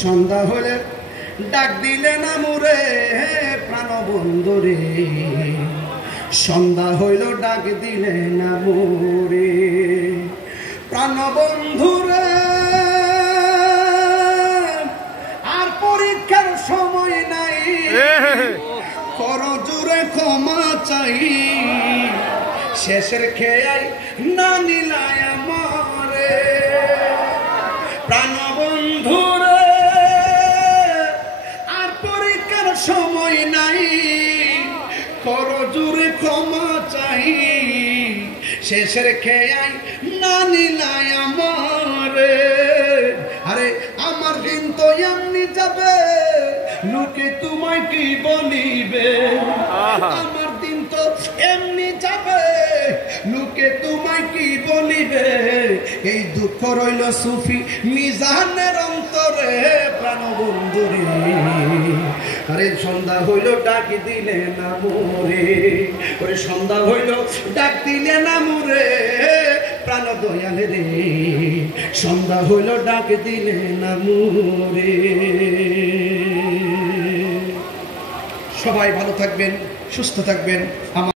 সন্ধ্যা হলে ডাক দিলে না মোরে প্রাণবন্ধু রে, সন্ধ্যা হইল ডাক দিলে না মোরে প্রাণবন্ধু রে। আর পরীক্ষার সময় নাই, কর জোরে ক্ষমা চাই, শেষের খেয়াই না নিলায় আমারে প্রাণবন্ধু রে। আর পরীক্ষার সময় নাই, কর জোরে ক্ষমা চাই, শেষের খেয়াই না নিলায় আমারে। আরে আমার দিন তো এমনি যাবে, লোকে তোমায় কি বলিবে। আমার দিন তো এমনি যাবে, লোকে তোমায় কি বলিবে। এই দুঃখ রইল সুফি মিজানের অন্তরে প্রাণবন্ধু রে। আরে সন্ধ্যা হইল ডাক দিলে না মোরে, ওরে সন্ধ্যা হইল ডাক দিলে না মোরে প্রাণ দয়াল রে, সন্ধ্যা হইল ডাক দিলে না মোরে। সবাই ভালো থাকবেন, সুস্থ থাকবেন।